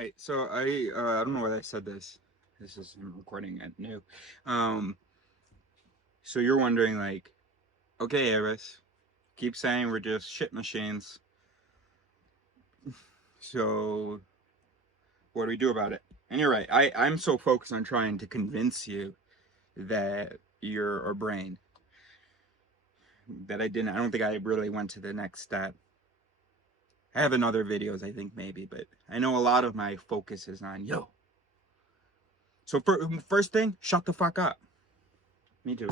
Right. So I don't know whether I said this. This is I'm recording it new. Um, so you're wondering like, okay, Eris, keep saying we're just shit machines. So what do we do about it? And you're right. I'm so focused on trying to convince you that you're a brain that I don't think I really went to the next step. I have in other videos, I think maybe, but I know a lot of my focus is on yo. So first thing, shut the fuck up. Me too.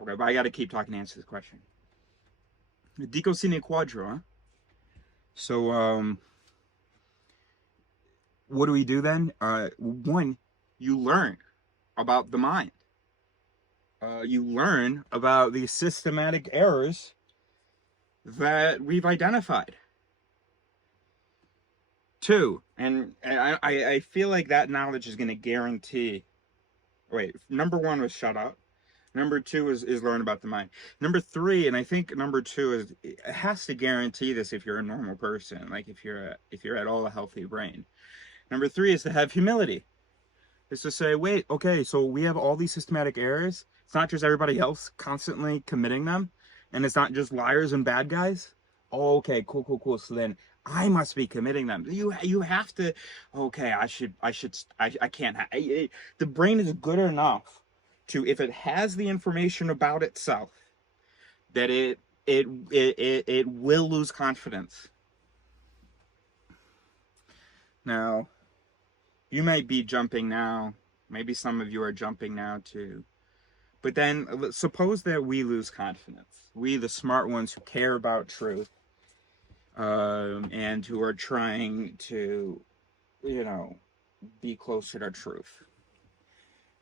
Okay, but I got to keep talking to answer this question. Dico sine quadro, huh? So, what do we do then? One, you learn about the mind. You learn about the systematic errors that we've identified. Two, and I feel like that knowledge is going to guarantee. Wait, number one was shut up. Number two is learn about the mind. Number three, and I think number two is it has to guarantee this if you're a normal person, like if you're at all a healthy brain. Number three is to have humility. Is to say, wait, okay, so we have all these systematic errors. It's not just everybody else constantly committing them, and it's not just liars and bad guys. Oh, okay, cool, cool, cool. So then I must be committing them. You have to. Okay, I can't. The brain is good enough to, if it has the information about itself, that it will lose confidence. Now, you might be jumping now. Maybe some of you are jumping now too. But then suppose that we lose confidence. We, the smart ones who care about truth, and who are trying to, you know, be closer to truth.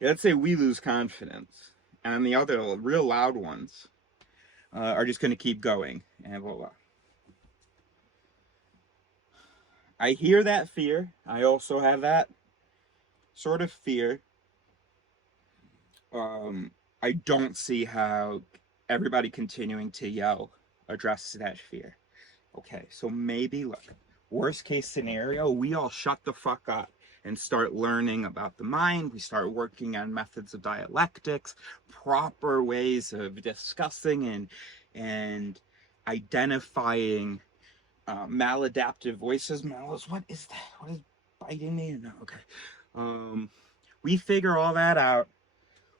Let's say we lose confidence, and the other real loud ones are just going to keep going, and blah, blah. I hear that fear. I also have that sort of fear. I don't see how everybody continuing to yell addresses that fear. Okay, so maybe look, worst case scenario, we all shut the fuck up and start learning about the mind. We start working on methods of dialectics, proper ways of discussing and identifying maladaptive voices. Malice, what is that? What is biting me? No, okay. We figure all that out.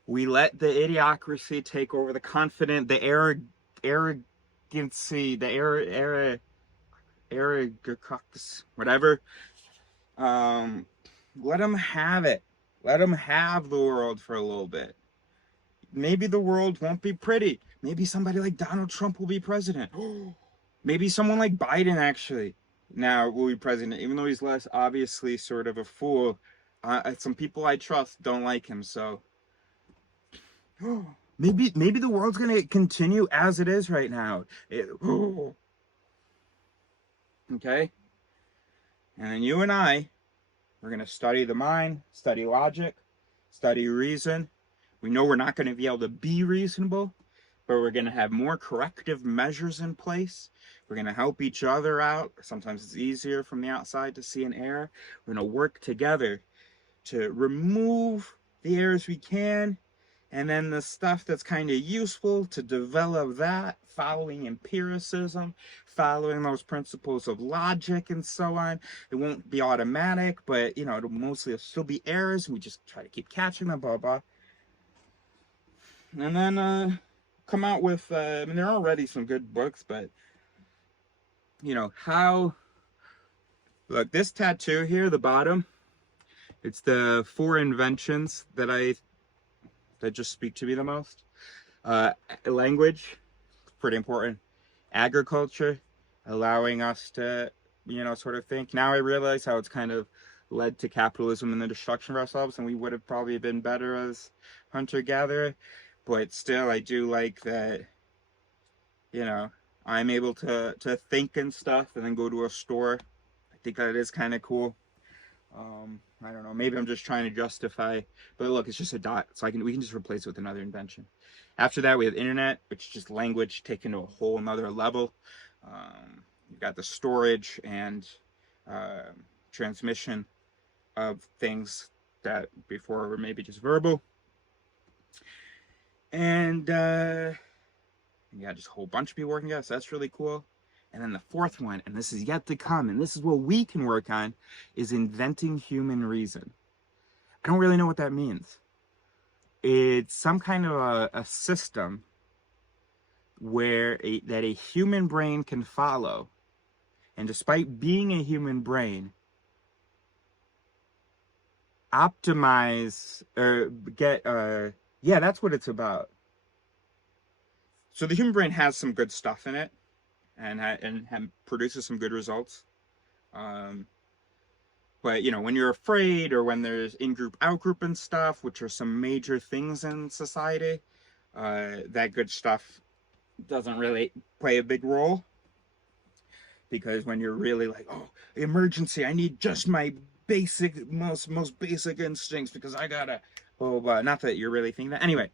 We let the idiocracy take over, the confident, the arrogancy, the arrogocracy, whatever. Let them have it. Let them have the world for a little bit. Maybe the world won't be pretty. Maybe somebody like Donald Trump will be president. Maybe someone like Biden actually now will be president, even though he's less obviously sort of a fool. Some people I trust don't like him, so maybe the world's gonna continue as it is right now. Okay, and then you and I, we're gonna study the mind, study logic, study reason. We know we're not gonna be able to be reasonable, but we're gonna have more corrective measures in place. We're gonna help each other out. Sometimes it's easier from the outside to see an error. We're gonna work together to remove the errors we can, and then the stuff that's kind of useful to develop that, following empiricism, following those principles of logic and so on. It won't be automatic, but you know, it'll still be errors, and we just try to keep catching them, blah blah. And then come out with I mean, there are already some good books, but you know, how, look, this tattoo here, the bottom, it's the 4 inventions that just speak to me the most. Language, pretty important. Agriculture, allowing us to, you know, sort of think. Now I realize how it's kind of led to capitalism and the destruction of ourselves, and we would have probably been better as hunter-gatherer. But still, I do like that, you know, I'm able to think and stuff and then go to a store. I think that is kind of cool. I don't know, maybe I'm just trying to justify, but look, it's just a dot, so we can just replace it with another invention. After that, we have internet, which is just language taken to a whole nother level. You've got the storage and transmission of things that before were maybe just verbal. And yeah, just a whole bunch of people working together, so that's really cool. And then the fourth one, and this is yet to come, and this is what we can work on, is inventing human reason. I don't really know what that means. It's some kind of a system where that a human brain can follow, and despite being a human brain, optimize or get yeah, that's what it's about. So the human brain has some good stuff in it, and produces some good results. But you know, when you're afraid, or when there's in-group, out-group and stuff, which are some major things in society, that good stuff doesn't really play a big role. Because when you're really like, oh, emergency, I need just my basic, most basic instincts because I gotta, blah, blah, blah. Not that you're really thinking that. Anyway,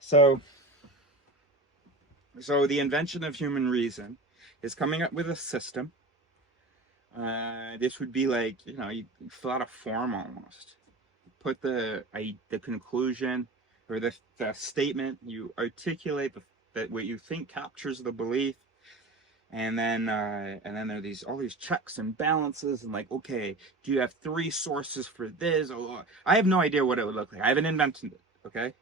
so the invention of human reason is coming up with a system. This would be like, you know, you fill out a form almost. Put the conclusion or the statement, you articulate that what you think captures the belief, and then there are all these checks and balances, and like, okay, do you have 3 sources for this? Or I have no idea what it would look like. I haven't invented it, okay?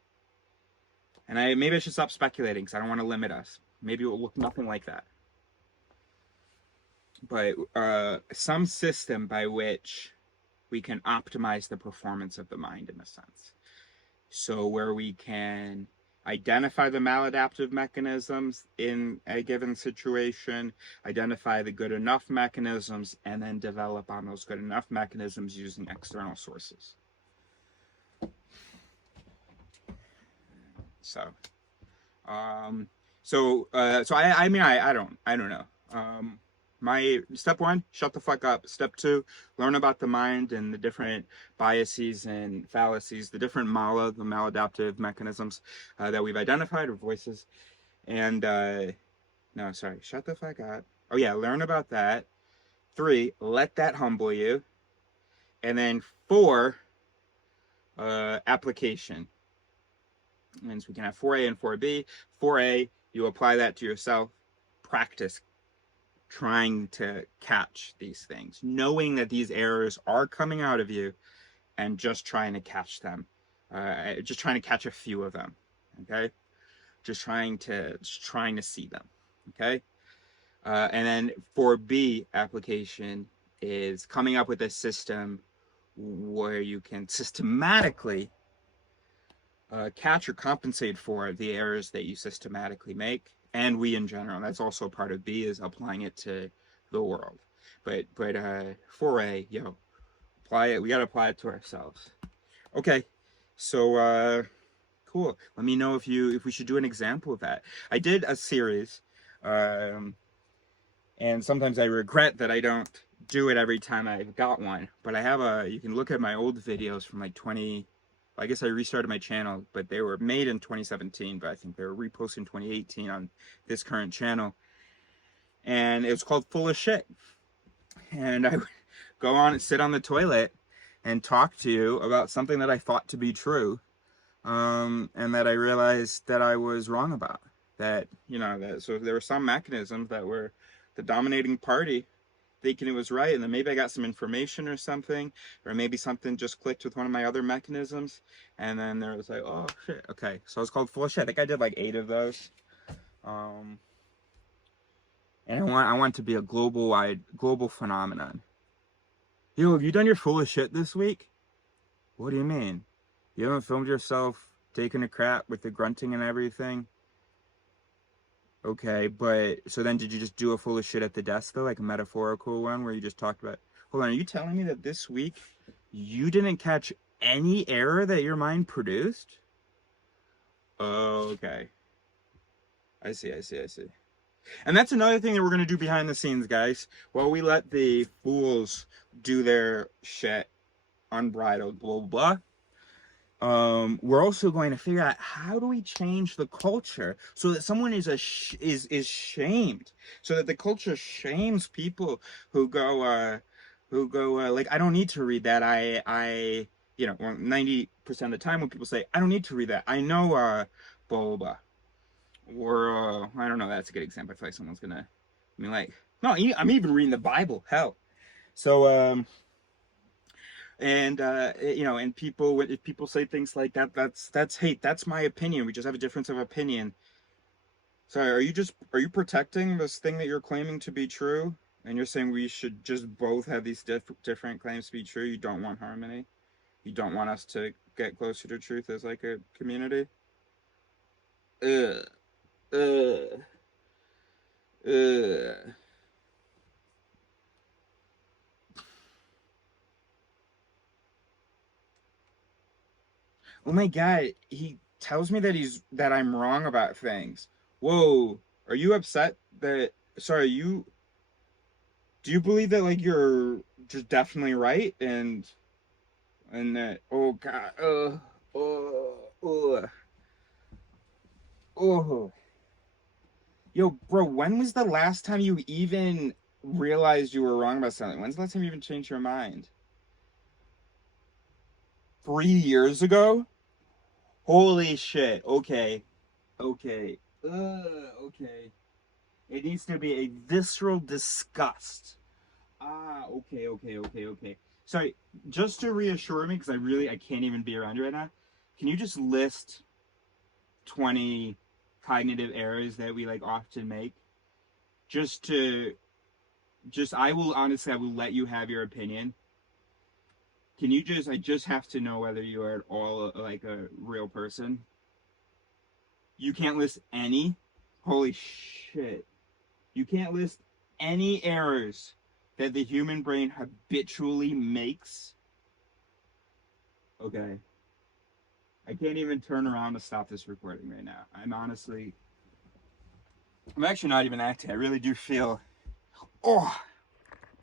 And maybe I should stop speculating because I don't want to limit us. Maybe it will look nothing like that. But some system by which we can optimize the performance of the mind, in a sense. So where we can identify the maladaptive mechanisms in a given situation, identify the good enough mechanisms, and then develop on those good enough mechanisms using external sources. So, I mean, I don't know. My step 1, shut the fuck up. Step 2, learn about the mind and the different biases and fallacies, the different the maladaptive mechanisms that we've identified, or voices. And no, sorry, shut the fuck up. Oh yeah, learn about that. 3, let that humble you. And then 4, application. And so we can have 4A and 4B. 4A, you apply that to yourself. Practice trying to catch these things, knowing that these errors are coming out of you, and just trying to catch them, just trying to catch a few of them, okay? Just trying to see them, okay? And then 4B application is coming up with a system where you can systematically catch or compensate for the errors that you systematically make. And we in general, that's also part of B, is applying it to the world. But 4A, yo, apply it. We got to apply it to ourselves. Okay, so cool. Let me know if we should do an example of that. I did a series, and sometimes I regret that I don't do it every time I've got one. But I have you can look at my old videos from like I guess I restarted my channel, but they were made in 2017, but I think they were reposted in 2018 on this current channel. And it was called Full of Shit. And I would go on and sit on the toilet and talk to you about something that I thought to be true, and that I realized that I was wrong about. That, you know, so there were some mechanisms that were the dominating party thinking it was right, and then maybe I got some information or something, or maybe something just clicked with one of my other mechanisms, and then there was like, oh shit, okay. So it's called Full of Shit. I think I did like 8 of those, and I want it to be a global phenomenon. Yo, have you done your Full of Shit this week? What do you mean? You haven't filmed yourself taking a crap with the grunting and everything? Okay, but so then did you just do a Full of Shit at the desk though, like a metaphorical one where you just talked about, hold on, are you telling me that this week you didn't catch any error that your mind produced? Okay. I see. And that's another thing that we're going to do behind the scenes, guys. While we let the fools do their shit unbridled, blah, blah, blah. We're also going to figure out, how do we change the culture so that someone is shamed, so that the culture shames people who go who go like, I don't need to read that. I you know, 90% of the time when people say I don't need to read that, I know blah blah blah. Or I don't know. That's a good example. I feel like someone's gonna be like, no, I'm even reading the Bible. Hell. So and you know, and people, if people say things like that, that's hate. That's my opinion. We just have a difference of opinion. Sorry, are you protecting this thing that you're claiming to be true? And you're saying we should just both have these different claims to be true? You don't want harmony? You don't want us to get closer to truth as like a community? Ugh. Ugh. Ugh. Oh my God, he tells me that I'm wrong about things. Whoa, are you upset that, sorry, you, do you believe that like you're just definitely right and that, oh God, uh, oh. Yo, bro, when was the last time you even realized you were wrong about something? When's the last time you even changed your mind? 3 years ago? Holy shit. Okay. Okay. Okay. It needs to be a visceral disgust. Ah, okay. Sorry, just to reassure me, because I can't even be around you right now. Can you just list 20 cognitive errors that we like often make? Just to, just, I will honestly, I will let you have your opinion. Can you just, I just have to know whether you are at all like a real person. You can't list any? Holy shit. You can't list any errors that the human brain habitually makes? Okay. I can't even turn around to stop this recording right now. I'm actually not even acting. I really do feel, oh,